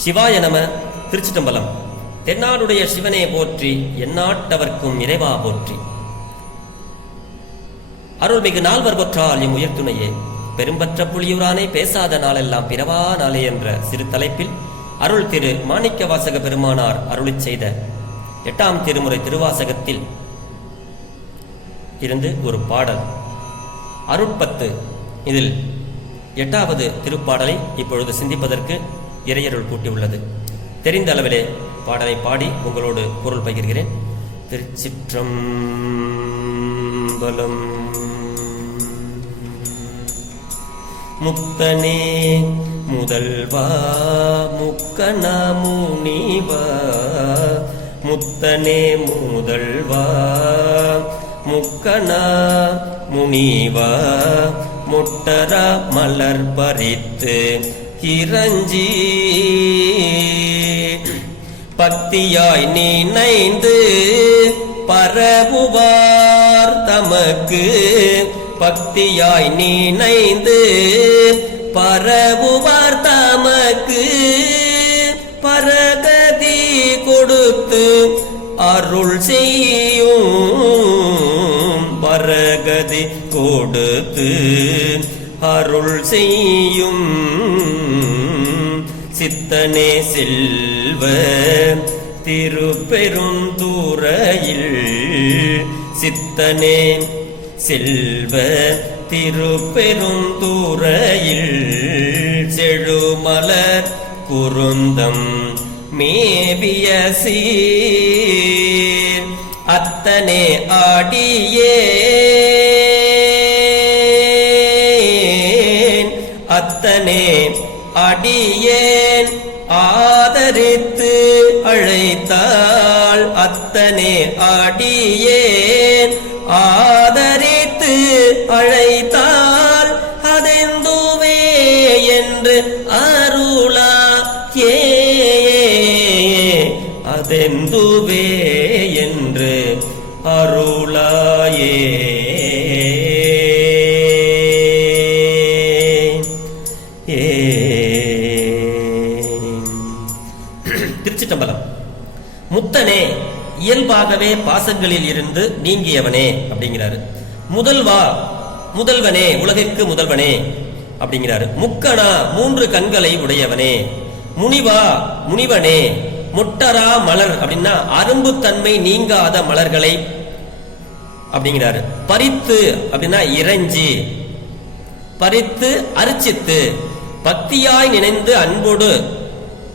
சிவாய நம திருச்சிட்டம்பலம் தென்னாடுடைய சிவனே போற்றி எந்நாட்டவர்க்கும் இறைவா போற்றி. அருள்மிகு நால்வர் பொற்றால் எம் உயர்த்துணையே பெரும்பற்ற புலியூரானே பேசாத நாளெல்லாம் பிறவா நாளே என்ற சிறு தலைப்பில் அருள் திரு மாணிக்க வாசக பெருமானார் அருளி செய்த எட்டாம் திருமுறை திருவாசகத்தில் இருந்து ஒரு பாடல். அருட்பத்து இதில் எட்டாவது திருப்பாடலை இப்பொழுது சிந்திப்பதற்கு இறையருள் கூட்டியுள்ளது தெரிந்த அளவிலே பாடலை பாடி உங்களோடு பொருள் பகிர்கிறேன். திருச்சிற்றம்பலம். முக்தனே முதல்வா முக்கனா முனிவா முத்தனே முதல்வா முக்கனா முனிவா முட்டரா மலர் பறித்து இறஞ்சி பக்தியாய் நினைந்து பரவுவார் தமக்கு. பக்தியாய் நினைந்து பரவுவார் தமக்கு. பரகதி கொடுத்து அருள் செய்யும். பரகதி கொடுத்து அருள் செய்யும் சித்தனே செல்வ திருப்பெருந்துறையில் சித்தனே செல்வ திருப்பெருந்துறையில் செழுமலர் குருந்தம் மேபிய சீர். அத்தனே ஆடியே அத்தனே அடியேன் ஆதரித்து அழைத்தாள். அத்தனே அடியேன் ஆதரித்து அழைத்தாள். அதெந்துவே என்று அருளா ஏ அதெந்துவே என்று அருளாயே. இயல்பாகவே பாசங்களில் இருந்து நீங்கியவனே அப்படிங்கிறாரு. முதல்வா முதல்வனே உலகிற்கு முதல்வனே அப்படிங்கிறாரு. முக்கணா மூன்று கண்களை உடையவனே. முனிவா முனிவனே. முட்டரா மலர் அப்படின்னா அரும்பு தன்மை நீங்காத மலர்களை அப்படிங்கிறாரு. பறித்து அப்படின்னா இறைஞ்சி. பறித்து அரிச்சித்து. பக்தியாய் நினைந்து அன்போடு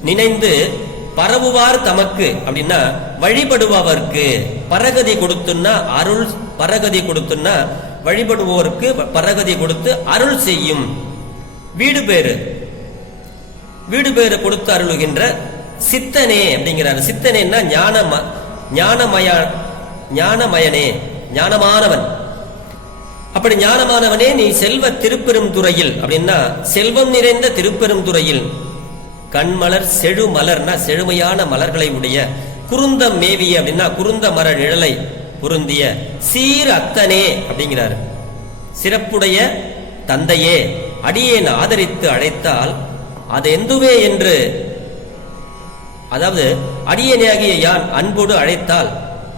நினைந்து பரவுவார் தமக்கு. அப்படின்னா வழிபடுபவர்க்கு. பரகதி கொடுத்துன்னா அருள் பரகதி கொடுத்துன்னா வழிபடுவோருக்கு பரகதி கொடுத்து அருள் செய்யும். வீடு பேரு வீடு பேரு கொடுத்து அருளுகின்ற சித்தனே அப்படிங்கிறாரு. சித்தனேன்னா ஞான ஞானமய ஞானமயனே ஞானமானவன். அப்படி ஞானமானவனே நீ செல்வ திருப்பெரும் துறையில் அப்படின்னா செல்வம் நிறைந்த திருப்பெரும் துறையில் கண்மலர் செழு மலர்னா செழுமையான மலர்களை உடைய குருந்தம் மேவி அப்படின்னா குருந்த மர நிழலை பொருந்திய சீர் அத்தனே அப்படிங்கிறாரு. சிறப்புடைய தந்தையே அடியேன் ஆதரித்து அழைத்தால் அது எந்துவே என்று அதாவது அடியேனாகிய யான் அன்போடு அழைத்தால்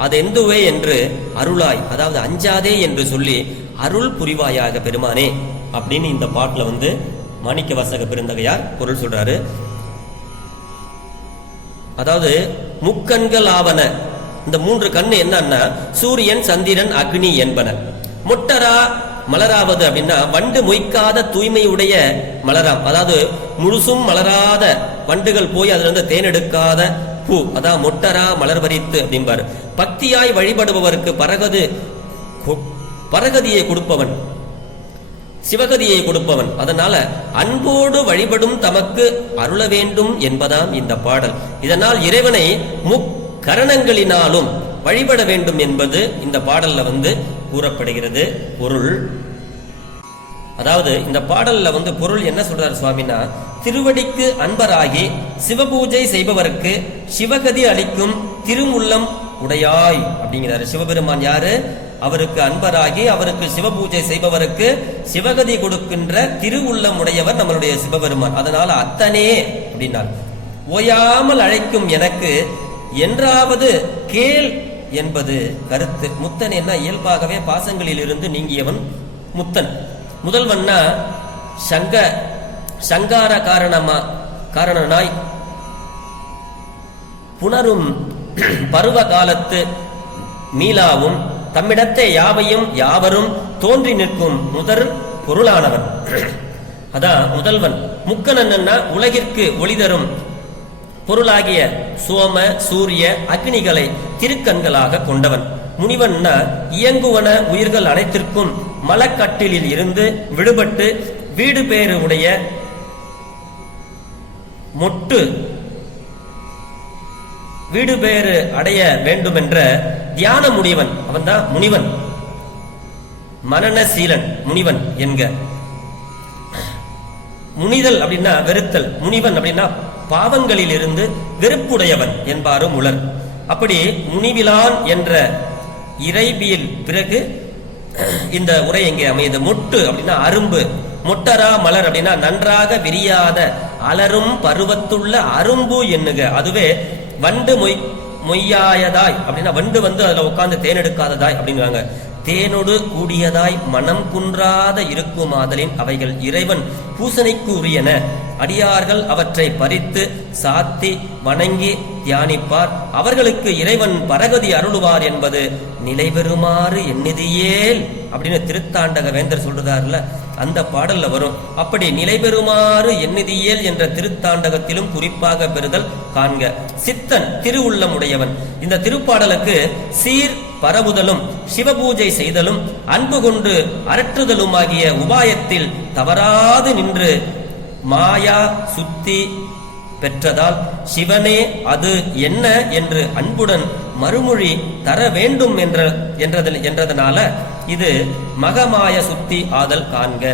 அது எந்துவே என்று அருளாய் அதாவது அஞ்சாதே என்று சொல்லி அருள் புரிவாயாக பெருமானே அப்படின்னு இந்த பாட்டில் வந்து மாணிக்க வாசக பெருந்தகையார் பொருள் சொல்றாரு. அதாவது முக்கண்கள் ஆவன. இந்த மூன்று கண்ணு என்னன்னா சூரியன் சந்திரன் அக்னி என்பன. முட்டரா மலராவது அப்படின்னா வண்டு மொய்க்காத தூய்மையுடைய மலராம். அதாவது முழுசும் மலராத வண்டுகள் போய் அதுல இருந்து தேனெடுக்காத பூ. அதான் மொட்டரா மலர் வரித்து அப்படிம்பாரு. பக்தியாய் வழிபடுபவருக்கு பரகது பரகதியை கொடுப்பவன். சிவகதியை கொடுப்பவன். அதனால அன்போடு வழிபடும் தமக்கு அருள வேண்டும் என்பதாம் இந்த பாடல். இதனால் இறைவனை முக்கரணங்களினாலும் வழிபட வேண்டும் என்பது இந்த பாடல்ல வந்து கூறப்படுகிறது. பொருள். அதாவது இந்த பாடல்ல வந்து பொருள் என்ன சொல்றாரு சுவாமினா திருவடிக்கு அன்பராகி சிவபூஜை செய்பவருக்கு சிவகதி அளிக்கும் திருமுள்ளம் உடையாய் அப்படிங்கிறாரு. சிவபெருமான் யாரு? அவருக்கு அன்பராகி அவருக்கு சிவபூஜை செய்பவருக்கு சிவகதி கொடுக்கின்ற திருவுள்ளம் உடையவர் நம்மளுடைய சிவபெருமான். அதனால அத்தனே அப்படின்னார். ஓயாமல் அழைக்கும் எனக்கு என்றாவது கேள் என்பது கருத்து. முத்தன் என்ன இயல்பாகவே பாசங்களில் இருந்து நீங்கியவன் முத்தன். முதல்வன்னா சங்க சங்கார காரணமா காரணனாய் புணரும் பருவ காலத்து மீளாவும் தம்மிடத்தே யாவையும் யாவரும் தோன்றி நிற்கும் முதற் பொருளானவன். அதான் முதல்வன். முக்கணன்னா உலகிற்கு ஒளி தரும் பொருளாகிய சோம சூரிய அக்னிகளை திருக்கண்களாக கொண்டவன். முனிவன்னா இயங்குவன உயிர்கள் அனைத்திற்கும் மலக்கட்டிலில் இருந்து விடுபட்டு வீடு பேறு உடைய மொட்டு வீடு பெயர் அடைய வேண்டுமென்ற தியான முனிவன் அவன்தான் முனிவன். மனநசீலன் முனிவன் என்க. முனிதல் அப்படின்னா வெறுத்தல் முனிவன் அப்படின்னா பாவங்களில் இருந்து வெறுப்புடையவன் என்பாரும் உலர். அப்படி முனிவிலான் என்ற இறைபியில் பிறகு இந்த உரை எங்கே அமையுது? மொட்டு அப்படின்னா அரும்பு. மொட்டரா மலர் அப்படின்னா நன்றாக விரியாத அலரும் பருவத்துள்ள அரும்பு என்னுக. அதுவே வண்டு மொய் மொய்யாயதாய் அப்படின்னா வண்டு வந்து அதுல உட்காந்து தேன் எடுக்காததாய் அப்படிங்கிறாங்க. தேனொடு கூடியதாய் மனம் குன்றாத இருக்குமாதலின் அவைகள் இறைவன் பூசணைக்குரியன. அடியார்கள் அவற்றை பறித்து சாத்தி வணங்கி தியானிப்பார். அவர்களுக்கு இறைவன் பரகதி அருளுவார் என்பது நிலை பெறுமாறு எண்ணிதியேல் அப்படின்னு திருத்தாண்டக வேந்தர் சொல்றாருல அந்த பாடல்ல வரும். அப்படி நிலை பெறுமாறு எண்ணிதியேல் என்ற திருத்தாண்டகத்திலும் குறிப்பாக பெறுதல் காண்க. சித்தன் திருவுள்ளமுடையவன். இந்த திருப்பாடலுக்கு சீர் பரவுதலும் சிவபூஜை செய்தலும் அன்பு கொண்டு அரற்றுதலுமாகிய உபாயத்தில் தவறாது நின்று மாயா சுத்தி பெற்றதால் சிவனே அது என்ன என்று அன்புடன் மறுமொழி தர வேண்டும் என்ற என்றதில் என்றதனால இது மகமாய சுத்தி ஆதல் காண்க.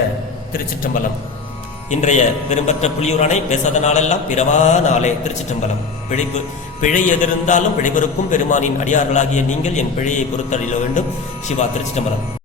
திருச்சிற்றம்பலம். இன்றைய பெரும்பற்ற புலியூரானை பேசாத நாளெல்லாம் பிறவா நாளே திருச்சிற்றம்பலம். பிழைப்பு பிழை எதிர்ந்தாலும் பிழைபெருக்கும் பெருமானின் அடியார்களாகிய நீங்கள் என் பிழையை பொறுத்தறிய வேண்டும். சிவா திருச்சிற்றம்பலம்.